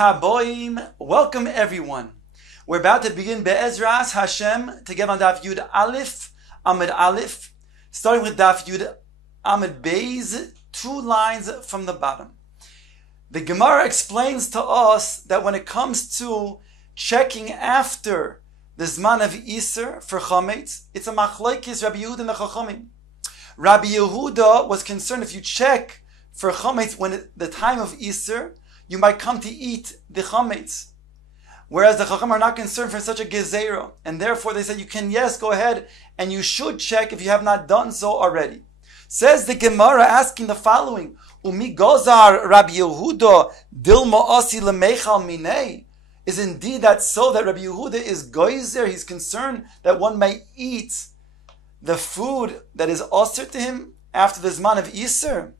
Haboim, welcome everyone. We're about to begin Be'ezras Hashem together on Daf Yud Aleph, Amud Aleph, starting with Daf Yud Amud Beis, 2 lines from the bottom. The Gemara explains to us that when it comes to checking after the Zman of Iser for Chametz, it's a machlokes Rabbi Yehuda and the Chachamim. Rabbi Yehuda was concerned if you check for Chametz when the time of Iser, you might come to eat the chametz. Whereas the Chacham are not concerned for such a gezerah. And therefore they said you can, yes, go ahead, and you should check if you have not done so already. Says the Gemara asking the following, Umi gozar Rabbi Yehuda dilma asi lemechal minei. Is indeed that so that Rabbi Yehuda is goizer, he's concerned that one may eat the food that is osir to him after the Zman of Iser?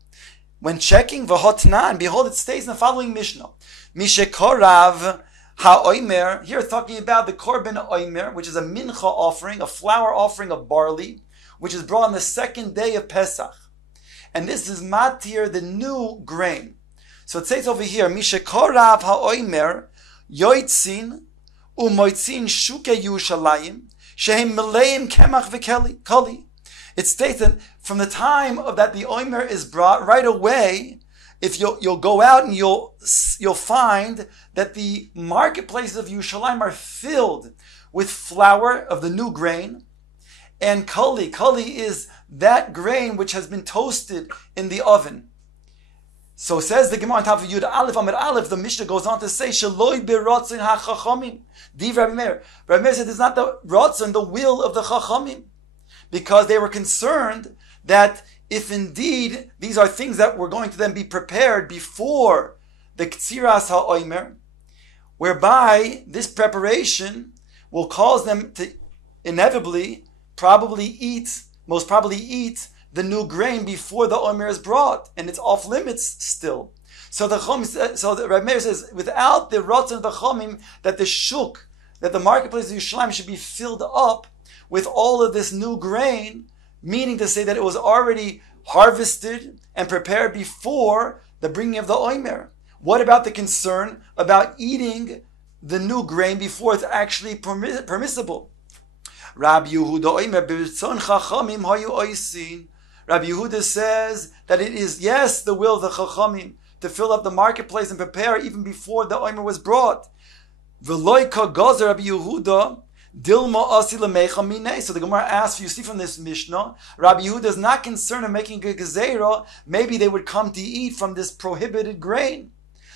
When checking v'hotnan, behold, it states in the following Mishnah: Mishekorav ha'oimer. Here, talking about the korban oimer, which is a mincha offering, a flour offering of barley, which is brought on the second day of Pesach, and this is matir, the new grain. So it says over here: Mishekorav ha'oimer yoitzin umoitzin shuke Yerushalayim shehem meleim kemach v'koli. It states that from the time of that the oimer is brought, right away, if you'll go out and you'll find that the marketplaces of Yerushalayim are filled with flour of the new grain, and koli. Koli is that grain which has been toasted in the oven. So says the Gemara on top of Yud Aleph Amud Aleph, the Mishnah goes on to say, Shaloi b'rotzin ha'chachamim. Div Rabbi Meir. Rabbi Meir said it's not the rotzin, the will of the chachamim, because they were concerned that if indeed these are things that were going to then be prepared before the Ktsiras HaOimer, whereby this preparation will cause them to inevitably, most probably eat the new grain before the Omer is brought, and it's off limits still. So the Rabbi Meir says, without the Ratzon of the Chomim, that the Shuk, that the marketplace of Yerushalayim should be filled up with all of this new grain, meaning to say that it was already harvested and prepared before the bringing of the oimer. What about the concern about eating the new grain before it's actually permissible? Rabbi Yehuda says that it is, yes, the will of the Chachamim to fill up the marketplace and prepare even before the oimer was brought. V'loi kagozer Rabbi Yehuda Dilma asi lemecha minei. So the Gemara asks, you see from this Mishnah, Rabbi Yehuda is not concerned of making a gezerah. Maybe they would come to eat from this prohibited grain.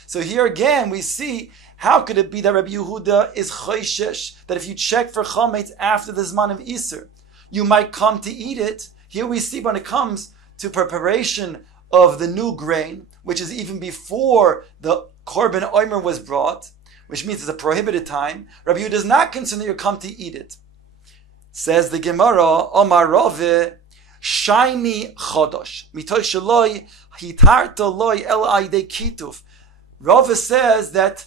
So here again we see, how could it be that Rabbi Yehuda is choishesh, that if you check for chametz after the Zman of Iser, you might come to eat it? Here we see when it comes to preparation of the new grain, which is even before the korban oimer was brought, which means it's a prohibited time, Rabbi Yehuda does not consider that you come to eat it. Says the Gemara, Omar Rove, Shaini Chodosh, Mitoy Shaloi, Hitarta Loi El Aide Kituf. Rove says that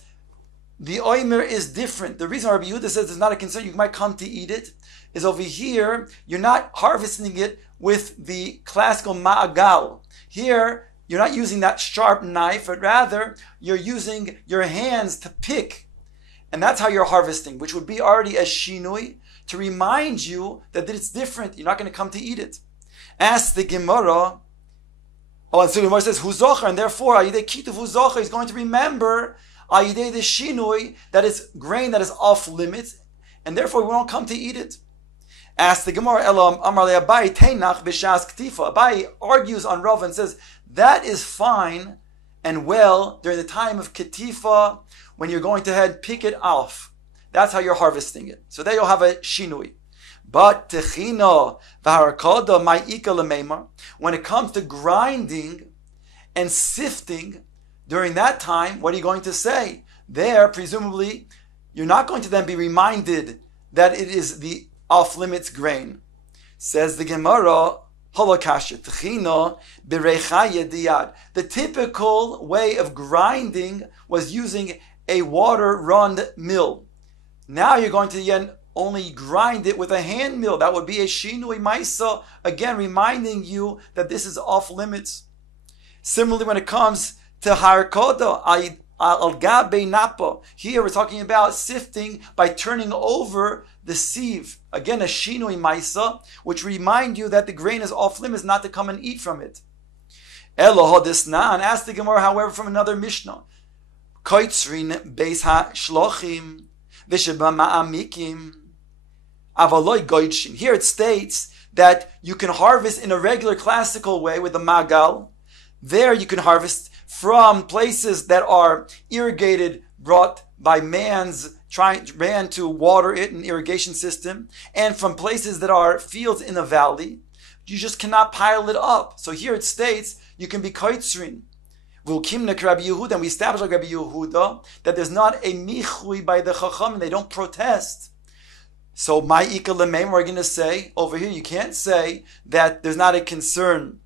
the oimer is different. The reason Rabbi Yehuda says it's not a concern, you might come to eat it, is over here, you're not harvesting it with the classical ma'agal. Here, you're not using that sharp knife, but rather you're using your hands to pick. And that's how you're harvesting, which would be already a shinui, to remind you that it's different. You're not going to come to eat it. Ask the Gemara. And so the Gemara says, Huzocher, and therefore, Ayidei Kituv Huzocher is going to remember Ayidei the shinui, that it's grain that is off limits, and therefore we won't come to eat it. Ask the Gemara, Elam Amar le Abai Teinach b'Shas Ktifa. Abai argues on Rav and says, that is fine and well during the time of Ketifa, when you're going to head pick it off. That's how you're harvesting it. So there you'll have a shinui. But techina v'harakada ma'ika l'meimar, when it comes to grinding and sifting, during that time, what are you going to say? There, presumably, you're not going to then be reminded that it is the off-limits grain. Says the Gemara, the typical way of grinding was using a water-run mill. Now you're going to again only grind it with a hand mill. That would be a shinui maisa, again reminding you that this is off-limits. Similarly, when it comes to harkoda, al gabe napa. Here we're talking about sifting by turning over the sieve. Again, a shinui maisa, which remind you that the grain is off limits, not to come and eat from it. Eloho disnan, ask the Gemara, however, from another Mishnah. Koitzrin beis ha shlochim v'sheba ma'amikim avaloi goitshin. Here it states that you can harvest in a regular classical way with a magal. There you can harvest from places that are irrigated, brought by man to water it, an irrigation system, and from places that are fields in a valley. You just cannot pile it up. So here it states you can be koitzrin. V'ukimnek Rabbi Yehuda, and we establish like Rabbi Yehuda that there's not a michui by the chacham, they don't protest. So my ika lemeim, we're going to say over here, you can't say that there's not a concern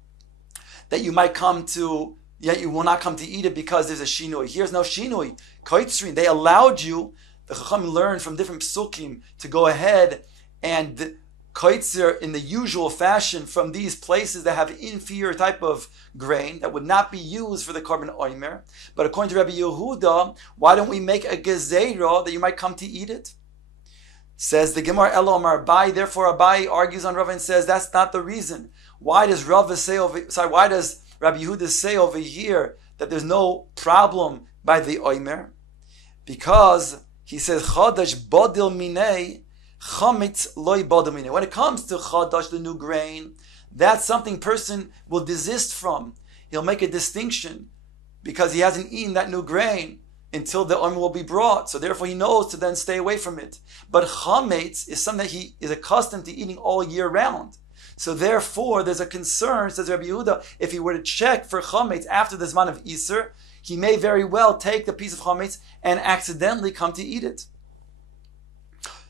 that you might come to, yet you will not come to eat it because there's a shinui. Here's no shinui. Koitzrin, they allowed you, the chacham learned from different psukim to go ahead and koitzer in the usual fashion from these places that have inferior type of grain that would not be used for the korban oimer. But according to Rabbi Yehuda, why don't we make a gezerah that you might come to eat it? Says the Gemara Elo Amar Abai. Therefore, Abai argues on Rav and says that's not the reason. Why does Rabbi Yehuda say over here that there's no problem by the oimer? Because he says Chadash Bodil Minei Chametz Loi Bodil Minei. When it comes to Chadash, the new grain, that's something person will desist from. He'll make a distinction because he hasn't eaten that new grain until the omer will be brought. So therefore he knows to then stay away from it. But chametz is something that he is accustomed to eating all year round. So therefore there's a concern, says Rabbi Yehuda, if he were to check for chametz after the zman of Iser, he may very well take the piece of chametz and accidentally come to eat it.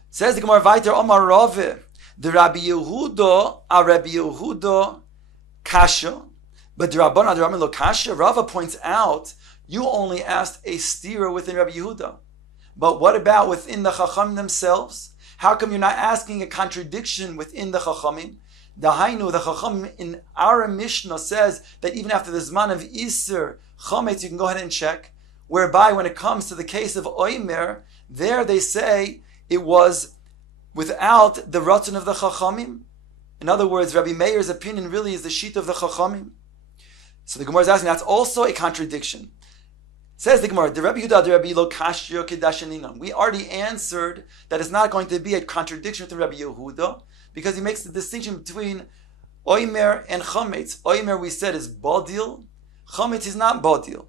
Says the Gemara Vayter Omar Rave, the Rabbi Yehuda kasha, but the Rabban lo kasha. Rava points out, you only asked a stira within Rabbi Yehuda. But what about within the Chachamim themselves? How come you're not asking a contradiction within the Chachamim? The Hainu, the Chachamim in our Mishnah says that even after the Zman of Iser, Chametz, you can go ahead and check. Whereby when it comes to the case of Oimer, there they say it was without the Ratzon of the Chachamim. In other words, Rabbi Meir's opinion really is the sheet of the Chachamim. So the Gemara is asking, that's also a contradiction. Says the Gemara, the Rabbi Yehuda, the Rabbi Lo Kashyo Kedashaninon. We already answered that it's not going to be a contradiction with Rabbi Yehuda because he makes the distinction between Oimer and Chametz. Oimer, we said, is Bodil. Chametz is not Bodil.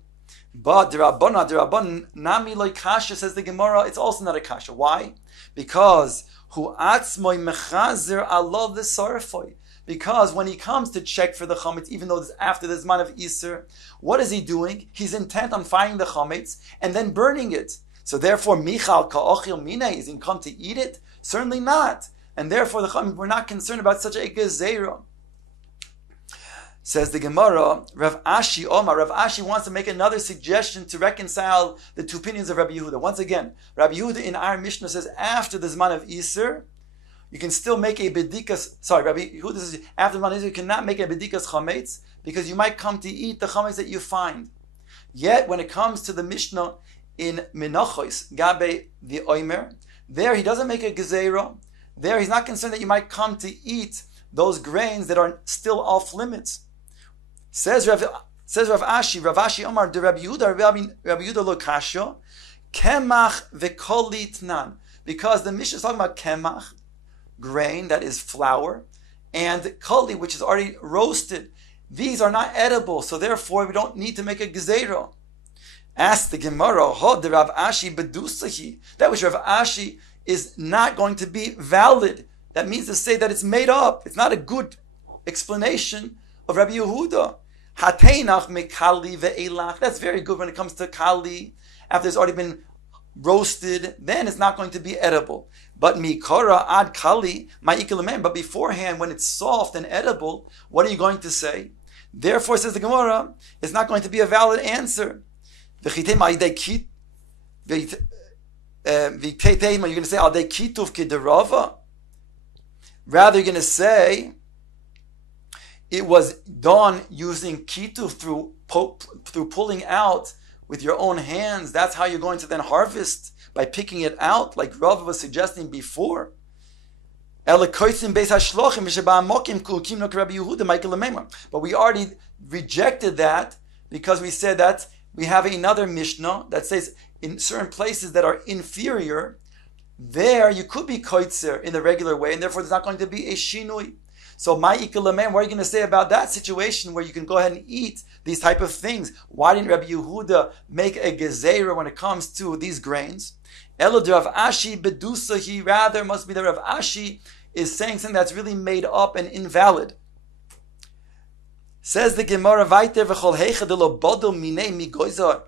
But the Rabban Nami Lo Kasha, says the Gemara, it's also not a Kasha. Why? Because Hu Atzmoi Mechazer Alov the Sarfoi. Because when he comes to check for the chametz, even though it's after the Zman of Iser, what is he doing? He's intent on finding the chametz and then burning it. So therefore, Michal Ka'ochil Mine, is he come to eat it? Certainly not. And therefore, the chametz, we're not concerned about such a gezerah. Says the Gemara, Rav Ashi Omar. Rav Ashi wants to make another suggestion to reconcile the two opinions of Rabbi Yehuda. Once again, Rabbi Yehuda in our Mishnah says after the Zman of Iser, you can still make a bedikas. Rabbi Yehuda says after the Zman you cannot make a bedikas chametz because you might come to eat the chametz that you find. Yet when it comes to the Mishnah in Menachos Gabe the Oimer, there he doesn't make a gezerah. There he's not concerned that you might come to eat those grains that are still off limits. Says Rav Ashi Omar de Rabbi Yehuda lo kasha kemach v'kolitnan, because the Mishnah is talking about kemach, grain, that is flour, and koli, which is already roasted. These are not edible, so therefore we don't need to make a gezerah. Ask the Gemara, the Rav Ashi bedusahi, that which Rav Ashi is not going to be valid. That means to say that it's made up. It's not a good explanation of Rabbi Yehuda. Hateinach mekali ve'elach. That's very good when it comes to kali. After it's already been roasted, then it's not going to be edible. But mikara ad kali ma'ikelamen. But beforehand, when it's soft and edible, what are you going to say? Therefore, says the Gemara, it's not going to be a valid answer. You're going to say adei kituf kederava. Rather, you're going to say it was done using kituf through pulling out with your own hands, that's how you're going to then harvest, by picking it out, like Rav was suggesting before. But we already rejected that because we said that we have another Mishnah that says in certain places that are inferior, there you could be koitzer in the regular way, and therefore there's not going to be a shinui. So my ikalamem, what are you going to say about that situation where you can go ahead and eat these type of things? Why didn't Rabbi Yehuda make a gezerah when it comes to these grains? Elod Rav Ashi bedusa, he rather must be that Rav Ashi is saying something that's really made up and invalid. Says the Gemara, Vaiter v'chol heicha de lo bodel minei migoizar.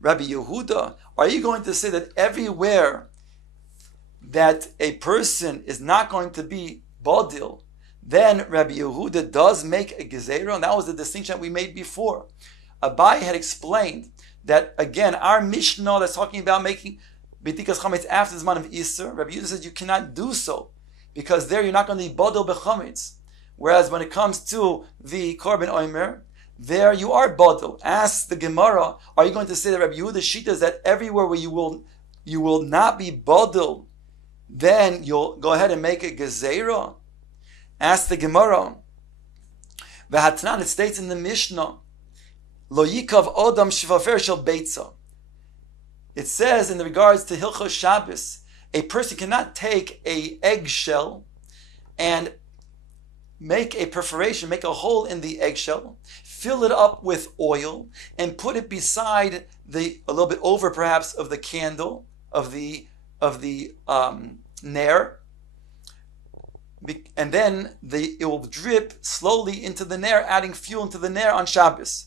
Rabbi Yehuda, are you going to say that everywhere that a person is not going to be bodil, then Rabbi Yehuda does make a gezerah? And that was the distinction that we made before. Abai had explained that, again, our Mishnah that's talking about making b'tikas chametz after the zman of Isser, Rabbi Yehuda says you cannot do so, because there you're not going to be bodil b'chametz. Whereas when it comes to the korban omer, there you are bodil. Ask the Gemara, are you going to say that Rabbi Yehuda's shita is that everywhere where you will not be bodil, then you'll go ahead and make a gezerah? Ask the Gemara. V'hatnan, it states in the Mishnah, Lo yikav odam shvafer shel beitza. It says in regards to Hilchos Shabbos, a person cannot take a eggshell and make a perforation, make a hole in the eggshell, fill it up with oil, and put it beside a little bit over perhaps of the candle, of the nair, and then it will drip slowly into the nair, adding fuel into the nair on Shabbos.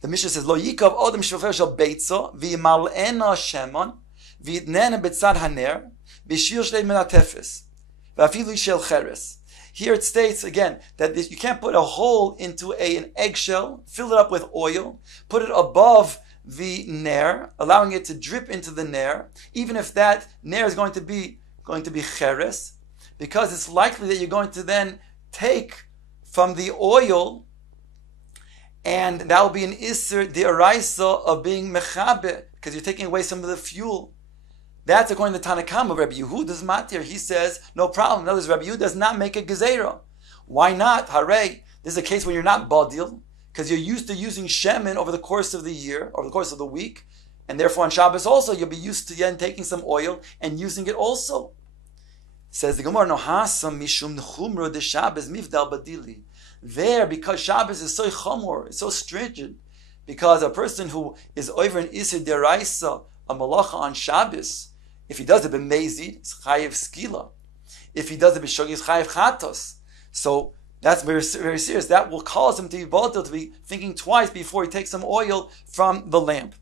The Mishnah says, Lo yikav odem shofer shel beitza, v'yimal'ena shemon, v'yitnena betzad haner, v'shir shlei min hatefes, v'afilu shel cheres. Here it states again that you can't put a hole into an eggshell, fill it up with oil, put it above the nair, allowing it to drip into the nair, even if that nair is going to be cheres, because it's likely that you're going to then take from the oil, and that will be an isser de'oraisa of being mechabe, because you're taking away some of the fuel. That's according to Tanna Kama. Rabbi Yehuda's matir, he says, no problem. In other words, Rabbi Yehuda does not make a gezerah. Why not? Hooray. This is a case when you're not badil, because you're used to using shemen over the course of the year, over the course of the week, and therefore on Shabbos also, you'll be used to then taking some oil and using it also. Says the Gemara, Nohasam mishum chumra de Shabbos mivdal badili. There, because Shabbos is so chumor, it's so stringent, because a person who is over an Isser deraisa, a malacha on Shabbos, if he does it b'mezid, it's chayiv skila. If he does it b'shogi, it's chayiv chatos. So that's very, very serious. That will cause him to be bothered, to be thinking twice before he takes some oil from the lamp.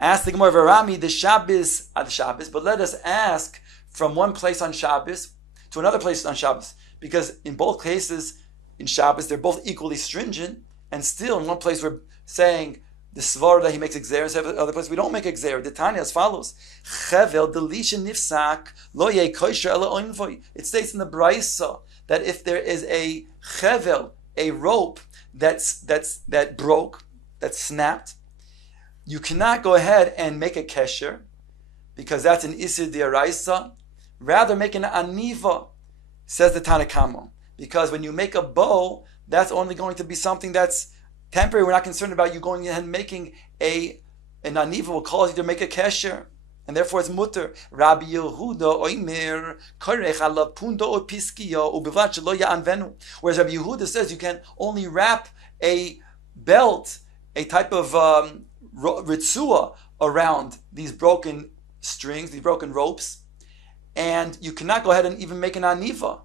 Ask the Gemara Varami the Shabbos at Shabbos, but let us ask from one place on Shabbos to another place on Shabbos, because in both cases in Shabbos they're both equally stringent, and still in one place we're saying the svara that he makes exeris, other place we don't make exeris. The Tanya as follows: Chevel delisha nifsak lo yeh kosher ela oinvoy. It states in the Brisa that if there is a chevel, a rope that broke, that snapped, you cannot go ahead and make a kesher, because that's an isir d'oraisa. Rather, make an aniva, says the Tanna Kama, because when you make a bow, that's only going to be something that's temporary. We're not concerned about you going ahead and making an aniva will cause you to make a kesher, and therefore it's mutter. Rabbi Yehuda oimer korech ala pundo o piskiya ubivat shelo ya'anvenu. Whereas Rabbi Yehuda says you can only wrap a belt, a type of ritzua around these broken strings, these broken ropes, and you cannot go ahead and even make an aniva.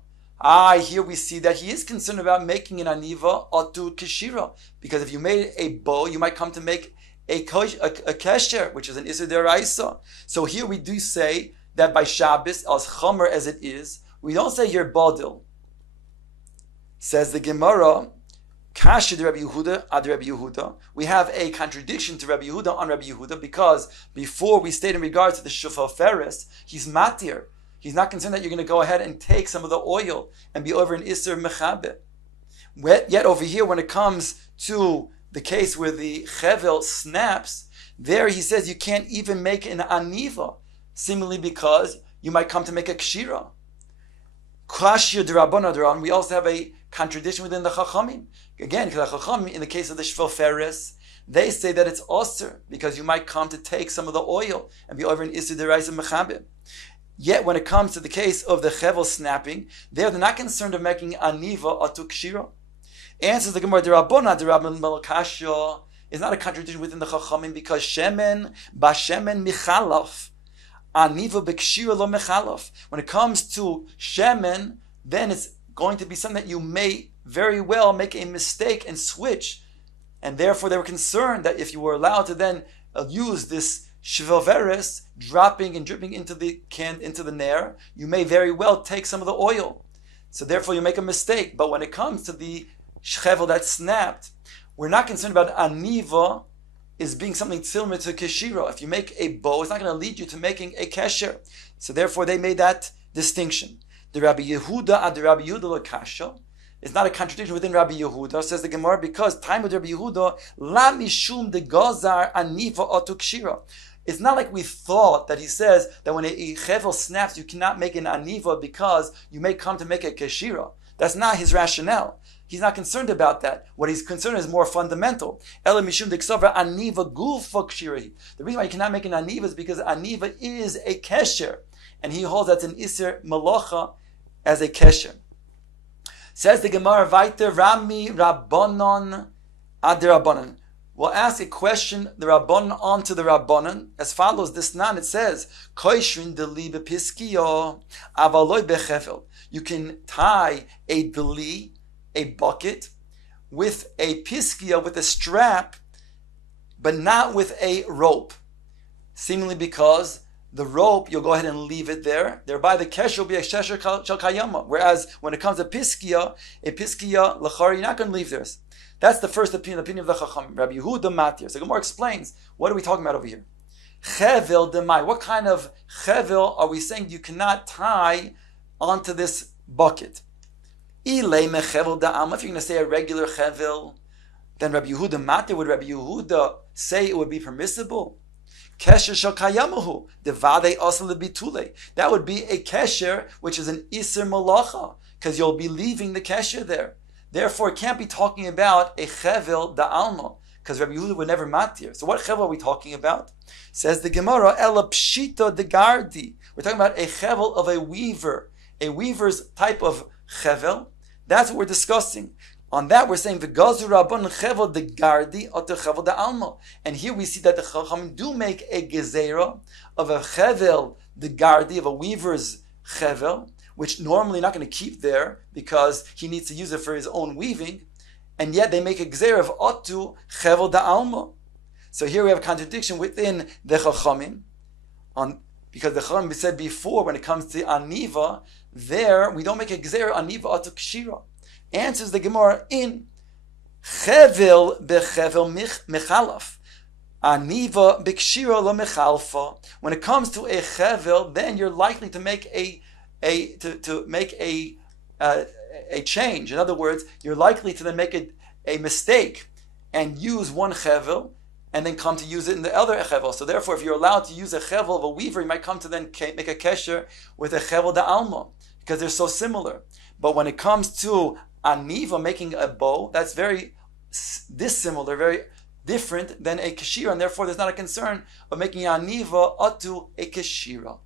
Here we see that he is concerned about making an aniva atu kishira, because if you made a bow, you might come to make a kesher, which is an isur deraisa. So here we do say that by Shabbos, as chomer as it is, we don't say you're bodil. Says the Gemara, Kasha de Rabbi Yehuda ad Rabbi Yehuda. We have a contradiction to Rabbi Yehuda on Rabbi Yehuda, because before we stated in regards to the shofar feres, he's matir. He's not concerned that you're going to go ahead and take some of the oil and be over an Isser Mechabe. Yet over here, when it comes to the case where the Chevel snaps, There he says you can't even make an aniva, seemingly because you might come to make a kshira. Kashir d'Rabbanan d'Ran, we also have a contradiction within the Chachamim. Again, because the Chachamim, in the case of the Shvel Feres, they say that it's osir, because you might come to take some of the oil and be over in Isser D'Oraisa Mechabim. Yet when it comes to the case of the chevel snapping, they're not concerned of making aniva atu kshira. Answers the Gemara, d'Rabbanan Melakasha is not a contradiction within the Chachamim, because shemen b'shemen michalaf, aniva b'kshira lo michalaf. When it comes to shemen, then it's going to be something that you may very well make a mistake and switch, and therefore they were concerned that if you were allowed to then use this shvel veres, dropping and dripping into the can, into the nair, you may very well take some of the oil. So therefore you make a mistake. But when it comes to the chevel that snapped, we're not concerned about aniva is being something similar to keshira. If you make a bow, it's not going to lead you to making a kesher. So therefore they made that distinction. The Rabbi Yehuda ad Rabbi Yehuda l'kasha is not a contradiction within Rabbi Yehuda, says the Gemara, because time with Rabbi Yehuda, la mishum de gazar aniva atu kshira. It's not like we thought that he says that when a chevel snaps, you cannot make an aniva because you may come to make a keshira. That's not his rationale. He's not concerned about that. What he's concerned is more fundamental. Ela mishum de ksavra aniva gufa kshira. The reason why you cannot make an aniva is because aniva is a kesher, and he holds that's an iser malacha as a kesher. Says the Gemara, Vaiter Rami Rabbanon ad Rabbanon. We'll ask a question, the Rabbanon onto the Rabbanon, as follows. This nan, it says, Koishrin deli bepiskiyo avaloi bechevel. You can tie a deli, a bucket, with a piskiya, with a strap, but not with a rope. Seemingly because the rope, you'll go ahead and leave it there. Thereby the kesher will be a shesher shel kayama. Whereas when it comes to piskiya, l'chari, you're not going to leave this. That's the first opinion, the opinion of the Chacham. Rabbi Yehuda Matir. So Gemara explains, what are we talking about over here? Chevel demai. What kind of chevel are we saying you cannot tie onto this bucket? Ilay mechevel da'am. If you're going to say a regular chevel, then Rabbi Yehuda Matir, would Rabbi Yehuda say it would be permissible? Kesher shel kayamahu, devade asal lebitule. That would be a kesher, which is an iser malacha, because you'll be leaving the kesher there. Therefore, it can't be talking about a chevel da'alma, because Rabbi Yehuda would never matir. So what chevel are we talking about? Says the Gemara, ela pshita de gardi. We're talking about a chevel of a weaver, a weaver's type of chevel. That's what we're discussing. On that, we're saying the gazu rabban chevel de gardi oto chevel de alma. And here we see that the Chachamim do make a gezerah of a chevel de gardi, of a weaver's chevel, which normally not going to keep there because he needs to use it for his own weaving, and yet they make a gezerah of otu chevel de alma. So here we have a contradiction within the Chachamim, because the Chachamim said before when it comes to aniva, there we don't make a gezerah aniva otu kshira. Answers the Gemara in chevel bechevel mechalaf. Aniva b'kshira lo mechalfa. When it comes to a chevel, then you're likely to make a change. In other words, you're likely to then make a mistake and use one chevel and then come to use it in the other chevel. So therefore, if you're allowed to use a chevel of a weaver, you might come to then make a kesher with a chevel de alma because they're so similar. But when it comes to aniva, making a bow, that's very dissimilar, very different than a keshira, and therefore there's not a concern of making aniva atu a keshira.